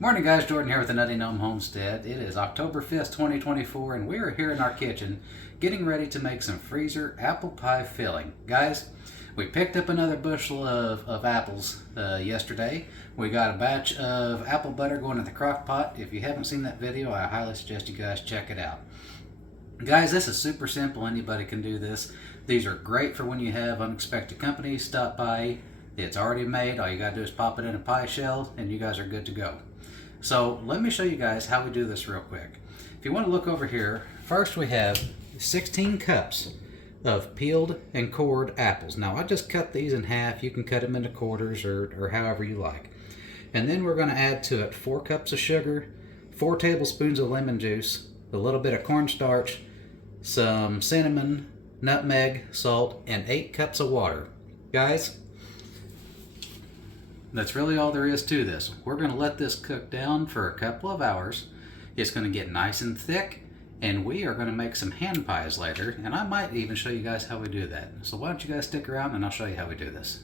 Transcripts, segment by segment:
Morning guys, Jordan here with the Nutty Gnome Homestead. It is October 5th, 2024 and we are here in our kitchen getting ready to make some freezer apple pie filling. Guys, we picked up another bushel of apples yesterday. We got a batch of apple butter going in the crock pot. If you haven't seen that video, I highly suggest you guys check it out. Guys, this is super simple. Anybody can do this. These are great for when you have unexpected company stop by. It's already made. All you gotta do is pop it in a pie shell and you guys are good to go. So let me show you guys how we do this real quick. If you want to look over here, first we have 16 cups of peeled and cored apples. Now I just cut these in half. You can cut them into quarters or however you like. And then we're going to add to it 4 cups of sugar, 4 tablespoons of lemon juice, a little bit of cornstarch, some cinnamon, nutmeg, salt, and 8 cups of water. Guys, that's really all there is to this. We're going to let this cook down for a couple of hours. It's going to get nice and thick, and we are going to make some hand pies later, and I might even show you guys how we do that. So why don't you guys stick around and I'll show you how we do this.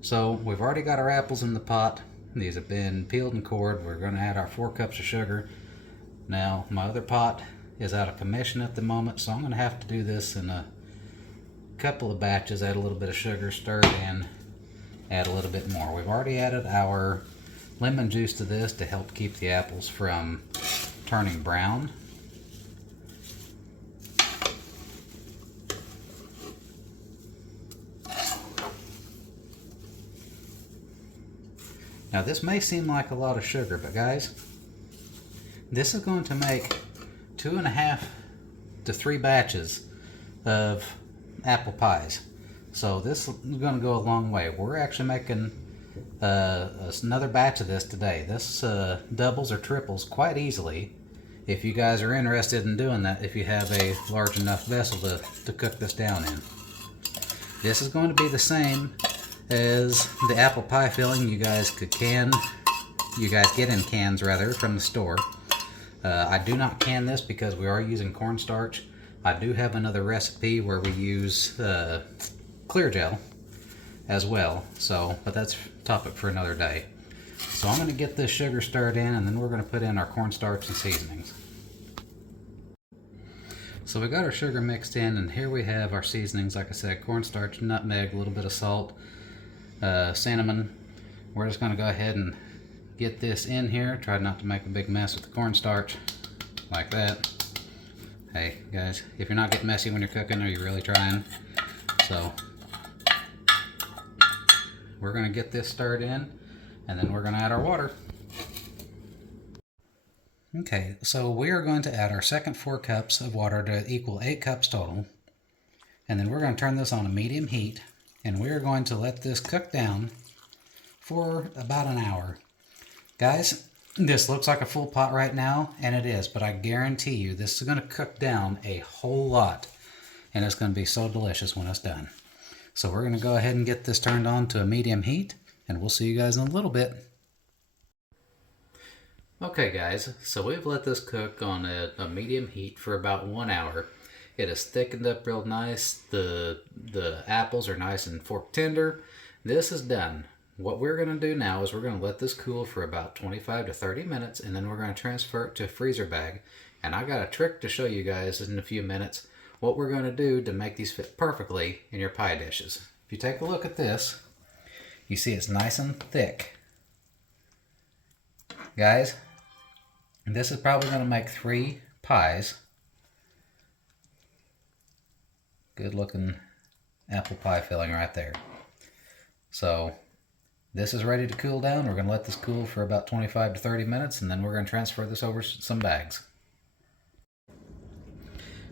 So we've already got our apples in the pot. These have been peeled and cored. We're going to add our 4 cups of sugar. Now my other pot is out of commission at the moment, so I'm going to have to do this in a couple of batches. Add a little bit of sugar, stir it in, add a little bit more. We've already added our lemon juice to this to help keep the apples from turning brown. Now this may seem like a lot of sugar, but guys, this is going to make 2.5 to 3 batches of apple pies. So this is going to go a long way. We're actually making another batch of this today. This doubles or triples quite easily if you guys are interested in doing that, if you have a large enough vessel to cook this down in. This is going to be the same as the apple pie filling you guys get in cans rather from the store. I do not can this because we are using cornstarch. I do have another recipe where we use clear gel as well, but that's a topic for another day. So I'm going to get this sugar stirred in, and then we're going to put in our cornstarch and seasonings. So we got our sugar mixed in, and here we have our seasonings. Like I said, cornstarch, nutmeg, a little bit of salt, cinnamon. We're just going to go ahead and get this in here. Try not to make a big mess with the cornstarch like that. Hey guys, if you're not getting messy when you're cooking, are you really trying? So we're going to get this stirred in, and then we're going to add our water. Okay, so we are going to add our second 4 cups of water to equal 8 cups total, and then we're going to turn this on a medium heat, and we are going to let this cook down for about an hour. Guys, this looks like a full pot right now, and it is, but I guarantee you this is going to cook down a whole lot, and it's going to be so delicious when it's done. So we're going to go ahead and get this turned on to a medium heat, and we'll see you guys in a little bit. Okay guys, so we've let this cook on a medium heat for about 1 hour. It has thickened up real nice. The apples are nice and fork tender. This is done. What we're going to do now is we're going to let this cool for about 25 to 30 minutes, and then we're going to transfer it to a freezer bag. And I got a trick to show you guys in a few minutes what we're going to do to make these fit perfectly in your pie dishes. If you take a look at this, you see it's nice and thick. Guys, this is probably going to make 3 pies. Good looking apple pie filling right there. So this is ready to cool down. We're going to let this cool for about 25 to 30 minutes, and then we're going to transfer this over some bags.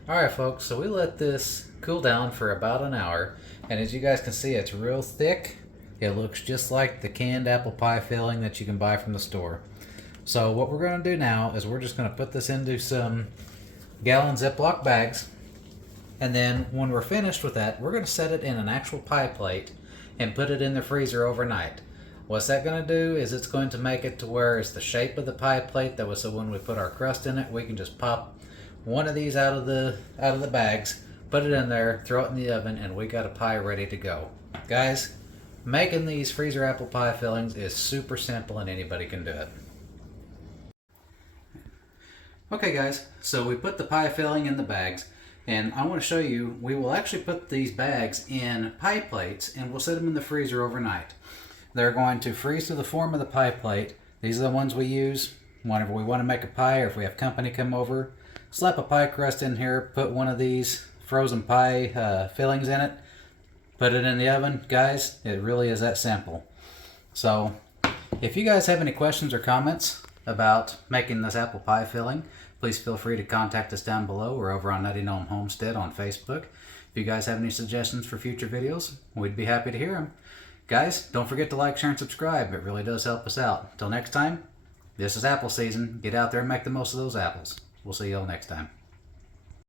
Alright folks, so we let this cool down for about an hour, and as you guys can see, it's real thick. It looks just like the canned apple pie filling that you can buy from the store. So what we're going to do now is we're just going to put this into some gallon Ziploc bags, and then when we're finished with that, we're going to set it in an actual pie plate and put it in the freezer overnight. What's that going to do is it's going to make it to where it's the shape of the pie plate, that was so when we put our crust in it, we can just pop one of these out of the bags, put it in there, throw it in the oven, and we got a pie ready to go. Guys, Making these freezer apple pie fillings is super simple and anybody can do it. Okay guys, so we put the pie filling in the bags, and I want to show you, we will actually put these bags in pie plates and we'll set them in the freezer overnight. They're going to freeze to the form of the pie plate. These are the ones we use whenever we want to make a pie, or if we have company come over. Slap a pie crust in here, put one of these frozen pie fillings in it, put it in the oven. Guys, it really is that simple. So if you guys have any questions or comments about making this apple pie filling, please feel free to contact us down below or over on Nutty Gnome Homestead on Facebook. If you guys have any suggestions for future videos, we'd be happy to hear them. Guys, don't forget to like, share, and subscribe. It really does help us out. Until next time, this is apple season. Get out there and make the most of those apples. We'll see you all next time.